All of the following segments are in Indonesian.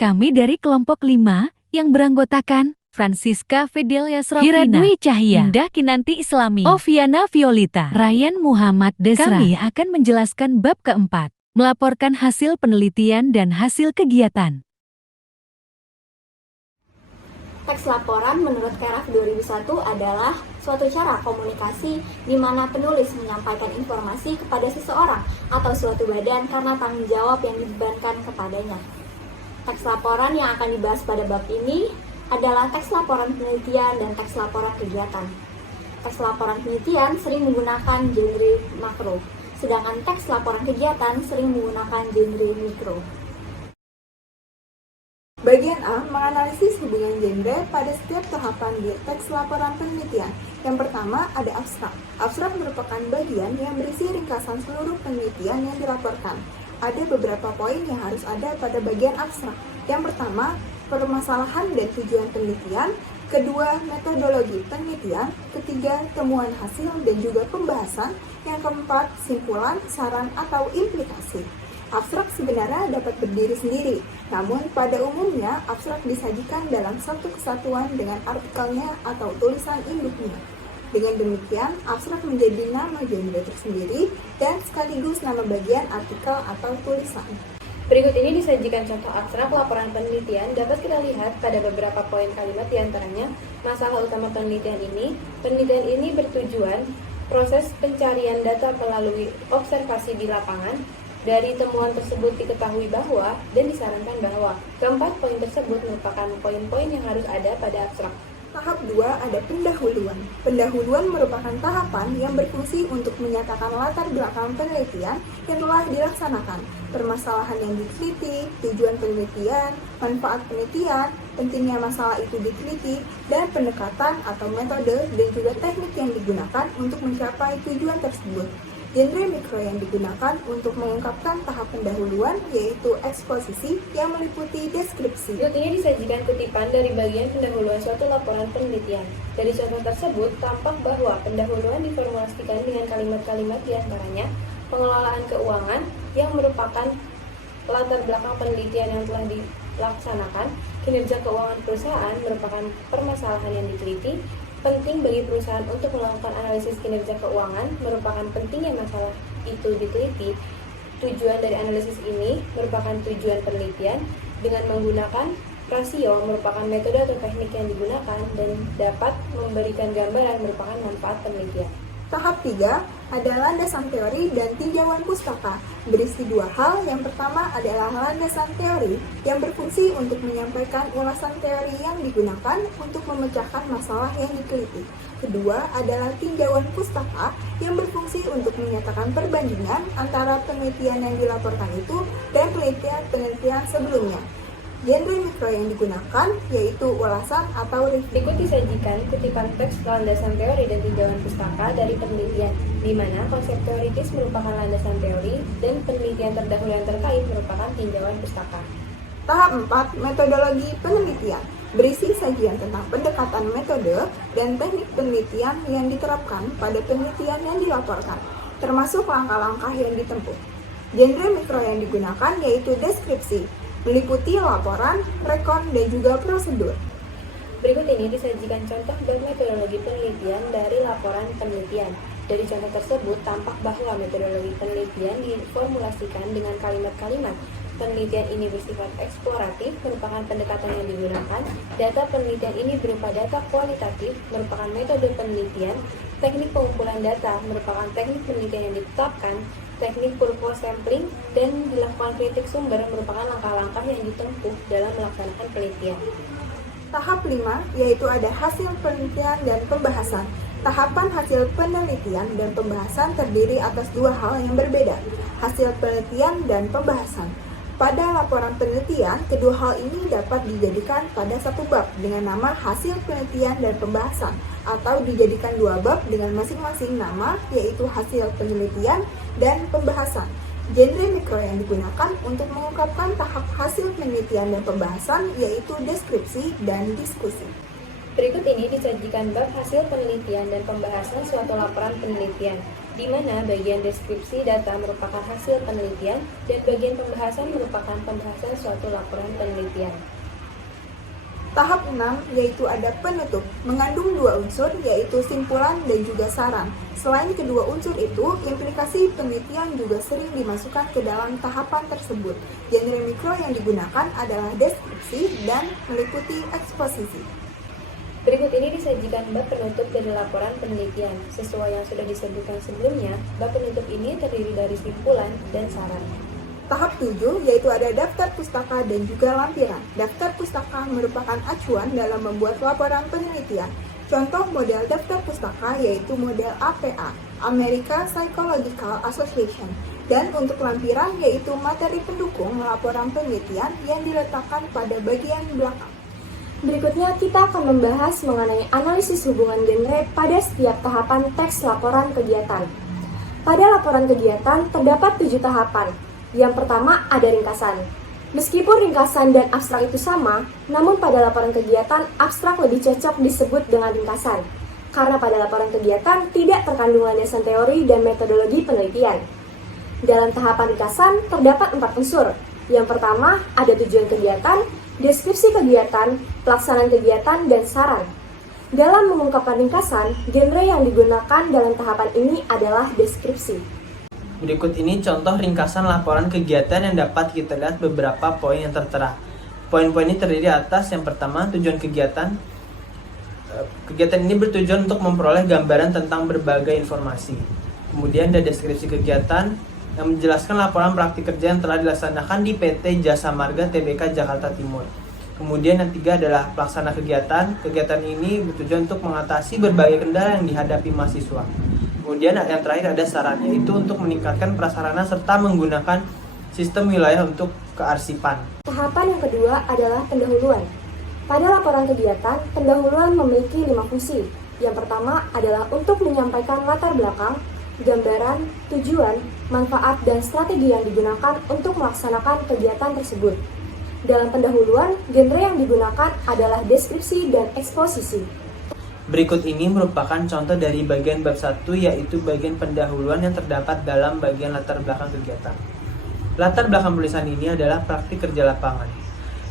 Kami dari kelompok 5 yang beranggotakan Francisca Fidelia Srafina, Hiradwi Cahya, Indah Kinanti Islami, Oviana Violita, Ryan Muhammad Desra. Kami akan menjelaskan bab keempat, melaporkan hasil penelitian dan hasil kegiatan. Teks laporan menurut Keraf 2001 adalah suatu cara komunikasi di mana penulis menyampaikan informasi kepada seseorang atau suatu badan karena tanggung jawab yang dibebankan kepadanya. Teks laporan yang akan dibahas pada bab ini adalah teks laporan penelitian dan teks laporan kegiatan. Teks laporan penelitian sering menggunakan genre makro, sedangkan teks laporan kegiatan sering menggunakan genre mikro. Bagian A menganalisis hubungan genre pada setiap tahapan di teks laporan penelitian. Yang pertama ada abstrak. Abstrak merupakan bagian yang berisi ringkasan seluruh penelitian yang dilaporkan. Ada beberapa poin yang harus ada pada bagian abstrak. Yang pertama, permasalahan dan tujuan penelitian. Kedua, metodologi penelitian. Ketiga, temuan hasil dan juga pembahasan. Yang keempat, simpulan, saran, atau implikasi. Abstrak sebenarnya dapat berdiri sendiri, namun pada umumnya abstrak disajikan dalam satu kesatuan dengan artikelnya atau tulisan induknya. Dengan demikian, abstrak menjadi nama genre tersendiri dan sekaligus nama bagian artikel atau tulisan. Berikut ini disajikan contoh abstrak laporan penelitian. Dapat kita lihat pada beberapa poin kalimat diantaranya, masalah utama penelitian ini bertujuan proses pencarian data melalui observasi di lapangan. Dari temuan tersebut diketahui bahwa dan disarankan bahwa keempat poin tersebut merupakan poin-poin yang harus ada pada abstrak. Tahap 2 ada pendahuluan. Pendahuluan merupakan tahapan yang berfungsi untuk menyatakan latar belakang penelitian yang telah dilaksanakan, permasalahan yang diteliti, tujuan penelitian, manfaat penelitian, pentingnya masalah itu diteliti, dan pendekatan atau metode dan juga teknik yang digunakan untuk mencapai tujuan tersebut. Genre mikro yang digunakan untuk mengungkapkan tahap pendahuluan yaitu eksposisi yang meliputi deskripsi. Berikut ini disajikan kutipan dari bagian pendahuluan suatu laporan penelitian. Dari contoh tersebut, tampak bahwa pendahuluan diformulasikan dengan kalimat-kalimat diantaranya pengelolaan keuangan yang merupakan latar belakang penelitian yang telah dilaksanakan, kinerja keuangan perusahaan merupakan permasalahan yang diteliti, penting bagi perusahaan untuk melakukan analisis kinerja keuangan merupakan pentingnya masalah itu diteliti. Tujuan dari analisis ini merupakan tujuan penelitian dengan menggunakan rasio merupakan metode atau teknik yang digunakan dan dapat memberikan gambaran merupakan manfaat penelitian. Tahap 3 ada landasan teori dan tinjauan pustaka, berisi dua hal. Yang pertama adalah landasan teori yang berfungsi untuk menyampaikan ulasan teori yang digunakan untuk memecahkan masalah yang diteliti. Kedua adalah tinjauan pustaka yang berfungsi untuk menyatakan perbandingan antara penelitian yang dilaporkan itu dan penelitian sebelumnya. Genre mikro yang digunakan yaitu ulasan atau review. Berikut disajikan kutipan teks landasan teori dan tinjauan pustaka dari penelitian, di mana konsep teoritis merupakan landasan teori dan penelitian terdahulu yang terkait merupakan tinjauan pustaka. Tahap 4, metodologi penelitian, berisi sajian tentang pendekatan metode dan teknik penelitian yang diterapkan pada penelitian yang dilaporkan, termasuk langkah-langkah yang ditempuh. Genre mikro yang digunakan yaitu deskripsi, meliputi laporan, rekon, dan juga prosedur. Berikut ini disajikan contoh bab metodologi penelitian dari laporan penelitian. Dari contoh tersebut, tampak bahwa metodologi penelitian diformulasikan dengan kalimat-kalimat. Penelitian ini bersifat eksploratif, merupakan pendekatan yang digunakan. Data penelitian ini berupa data kualitatif, merupakan metode penelitian. Teknik pengumpulan data merupakan teknik penelitian yang ditetapkan. Teknik purpose sampling dan dilakukan kritik sumber merupakan langkah-langkah yang ditempuh dalam melaksanakan penelitian. Tahap 5 yaitu ada hasil penelitian dan pembahasan. Tahapan hasil penelitian dan pembahasan terdiri atas dua hal yang berbeda, hasil penelitian dan pembahasan. Pada laporan penelitian, kedua hal ini dapat dijadikan pada satu bab dengan nama hasil penelitian dan pembahasan, atau dijadikan dua bab dengan masing-masing nama yaitu hasil penelitian dan pembahasan. Genre mikro yang digunakan untuk mengungkapkan tahap hasil penelitian dan pembahasan yaitu deskripsi dan diskusi. Berikut ini disajikan bab hasil penelitian dan pembahasan suatu laporan penelitian. di mana bagian deskripsi data merupakan hasil penelitian dan bagian pembahasan merupakan pembahasan suatu laporan penelitian. Tahap 6 yaitu ada penutup, mengandung dua unsur yaitu simpulan dan juga saran. Selain kedua unsur itu, implikasi penelitian juga sering dimasukkan ke dalam tahapan tersebut. Genre mikro yang digunakan adalah deskripsi dan meliputi eksposisi. Berikut ini disajikan bab penutup dari laporan penelitian. Sesuai yang sudah disebutkan sebelumnya, bab penutup ini terdiri dari simpulan dan saran. Tahap 7 yaitu ada daftar pustaka dan juga lampiran. Daftar pustaka merupakan acuan dalam membuat laporan penelitian. Contoh model daftar pustaka yaitu model APA, American Psychological Association. Dan untuk lampiran yaitu materi pendukung laporan penelitian yang diletakkan pada bagian belakang. Berikutnya kita akan membahas mengenai analisis hubungan genre pada setiap tahapan teks laporan kegiatan. Pada laporan kegiatan terdapat 7 tahapan. Yang pertama ada ringkasan. Meskipun ringkasan dan abstrak itu sama, namun pada laporan kegiatan abstrak lebih cocok disebut dengan ringkasan. Karena pada laporan kegiatan tidak terkandung landasan teori dan metodologi penelitian. Dalam tahapan ringkasan terdapat 4 unsur. Yang pertama ada tujuan kegiatan, deskripsi kegiatan, pelaksanaan kegiatan, dan saran. Dalam mengungkapkan ringkasan, genre yang digunakan dalam tahapan ini adalah deskripsi. Berikut ini contoh ringkasan laporan kegiatan yang dapat kita lihat beberapa poin yang tertera. Poin-poin ini terdiri atas yang pertama, tujuan kegiatan. Kegiatan ini bertujuan untuk memperoleh gambaran tentang berbagai informasi. Kemudian ada deskripsi kegiatan yang menjelaskan laporan praktik kerja yang telah dilaksanakan di PT Jasa Marga Tbk Jakarta Timur. Kemudian yang ketiga adalah pelaksana kegiatan. Kegiatan ini bertujuan untuk mengatasi berbagai kendala yang dihadapi mahasiswa. Kemudian yang terakhir ada saran, yaitu untuk meningkatkan prasarana serta menggunakan sistem wilayah untuk kearsipan. Tahapan yang kedua adalah pendahuluan. Pada laporan kegiatan, pendahuluan memiliki 5 fungsi. Yang pertama adalah untuk menyampaikan latar belakang, gambaran, tujuan, manfaat, dan strategi yang digunakan untuk melaksanakan kegiatan tersebut. Dalam pendahuluan, genre yang digunakan adalah deskripsi dan eksposisi. Berikut ini merupakan contoh dari bagian bab 1, yaitu bagian pendahuluan yang terdapat dalam bagian latar belakang kegiatan. Latar belakang tulisan ini adalah praktik kerja lapangan.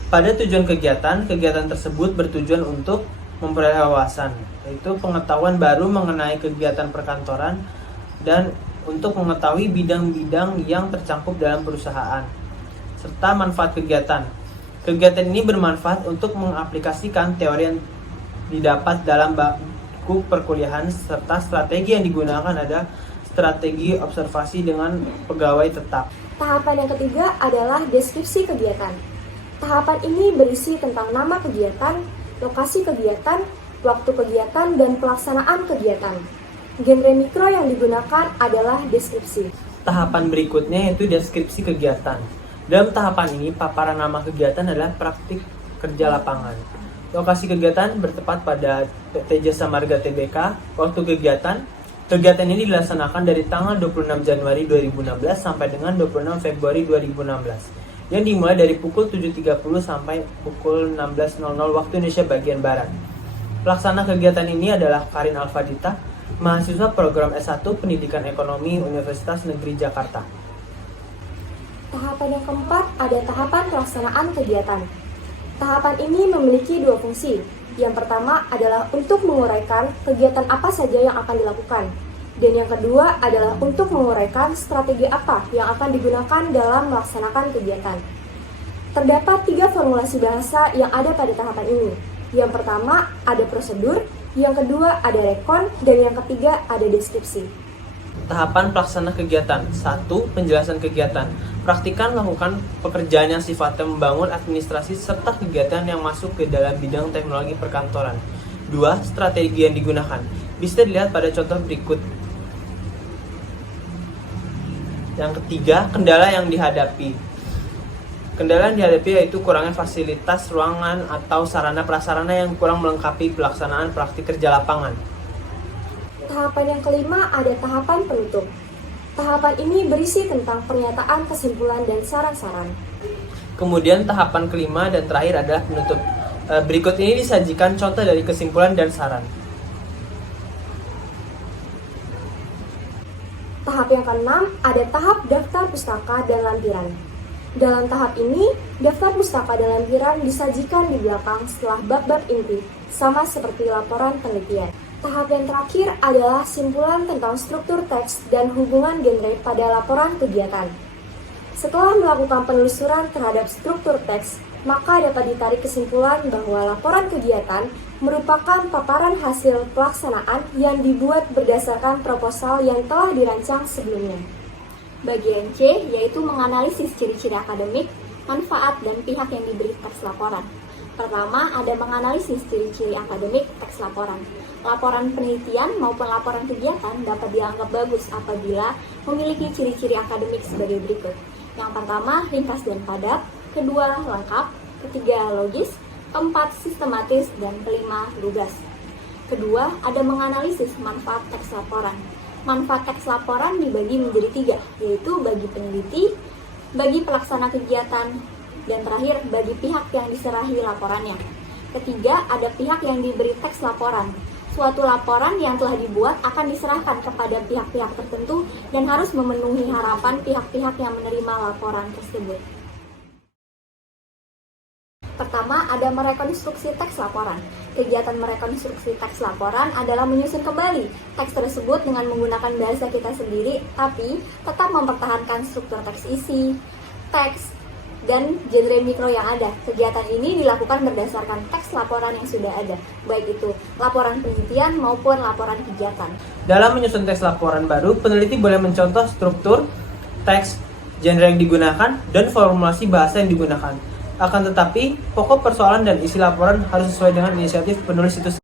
Pada tujuan kegiatan, kegiatan tersebut bertujuan untuk memperoleh wawasan, yaitu pengetahuan baru mengenai kegiatan perkantoran dan untuk mengetahui bidang-bidang yang tercakup dalam perusahaan, serta manfaat kegiatan. Kegiatan ini bermanfaat untuk mengaplikasikan teori yang didapat dalam buku perkuliahan, serta strategi yang digunakan ada strategi observasi dengan pegawai tetap. Tahapan yang ketiga adalah deskripsi kegiatan. Tahapan ini berisi tentang nama kegiatan, lokasi kegiatan, waktu kegiatan, dan pelaksanaan kegiatan. Genre mikro yang digunakan adalah deskripsi. Tahapan berikutnya yaitu deskripsi kegiatan. Dalam tahapan ini, paparan nama kegiatan adalah praktik kerja lapangan. Lokasi kegiatan bertempat pada PT Jasa Marga Tbk. Waktu kegiatan ini dilaksanakan dari tanggal 26 Januari 2016 sampai dengan 26 Februari 2016. Yang dimulai dari pukul 7.30 sampai pukul 16.00 waktu Indonesia bagian Barat. Pelaksana kegiatan ini adalah Karin Alfadita, mahasiswa program S1 Pendidikan Ekonomi Universitas Negeri Jakarta. Tahapan yang keempat ada tahapan pelaksanaan kegiatan. Tahapan ini memiliki 2 fungsi. Yang pertama adalah untuk menguraikan kegiatan apa saja yang akan dilakukan. Dan yang kedua adalah untuk menguraikan strategi apa yang akan digunakan dalam melaksanakan kegiatan. Terdapat 3 formulasi bahasa yang ada pada tahapan ini. Yang pertama ada prosedur, yang kedua ada rekon, dan yang ketiga ada deskripsi. Tahapan pelaksana kegiatan. 1. Penjelasan kegiatan. Praktikan melakukan pekerjaan yang sifatnya membangun administrasi serta kegiatan yang masuk ke dalam bidang teknologi perkantoran. 2. Strategi yang digunakan. Bisa dilihat pada contoh berikut. Yang ketiga, kendala yang dihadapi. Kendala yang dihadapi yaitu kurangnya fasilitas ruangan atau sarana prasarana yang kurang melengkapi pelaksanaan praktik kerja lapangan. Tahapan yang kelima ada tahapan penutup. Tahapan ini berisi tentang pernyataan, kesimpulan, dan saran-saran. Kemudian tahapan kelima dan terakhir adalah penutup. Berikut ini disajikan contoh dari kesimpulan dan saran. keenam, ada tahap daftar pustaka dan lampiran. Dalam tahap ini, daftar pustaka dan lampiran disajikan di belakang setelah bab-bab inti, sama seperti laporan penelitian. Tahap yang terakhir adalah simpulan tentang struktur teks dan hubungan genre pada laporan kegiatan. Setelah melakukan penelusuran terhadap struktur teks, maka dapat ditarik kesimpulan bahwa laporan kegiatan merupakan paparan hasil pelaksanaan yang dibuat berdasarkan proposal yang telah dirancang sebelumnya. Bagian C yaitu menganalisis ciri-ciri akademik, manfaat, dan pihak yang diberi teks laporan. Pertama, ada menganalisis ciri-ciri akademik teks laporan. Laporan penelitian maupun laporan kegiatan dapat dianggap bagus apabila memiliki ciri-ciri akademik sebagai berikut. Yang pertama, ringkas dan padat. Kedua, lengkap. Ketiga, logis. Keempat, sistematis. Dan kelima, lugas. Kedua, ada menganalisis manfaat teks laporan. Manfaat teks laporan dibagi menjadi 3, yaitu bagi peneliti, bagi pelaksana kegiatan, dan terakhir bagi pihak yang diserahi laporannya. Ketiga, ada pihak yang diberi teks laporan. Suatu laporan yang telah dibuat akan diserahkan kepada pihak-pihak tertentu dan harus memenuhi harapan pihak-pihak yang menerima laporan tersebut. Pertama, ada merekonstruksi teks laporan. Kegiatan merekonstruksi teks laporan adalah menyusun kembali teks tersebut dengan menggunakan bahasa kita sendiri, tapi tetap mempertahankan struktur teks isi, teks, dan genre mikro yang ada. Kegiatan ini dilakukan berdasarkan teks laporan yang sudah ada, baik itu laporan penelitian maupun laporan kegiatan. Dalam menyusun teks laporan baru, peneliti boleh mencontoh struktur, teks, genre yang digunakan, dan formulasi bahasa yang digunakan. Akan tetapi, pokok persoalan dan isi laporan harus sesuai dengan inisiatif penulis itu.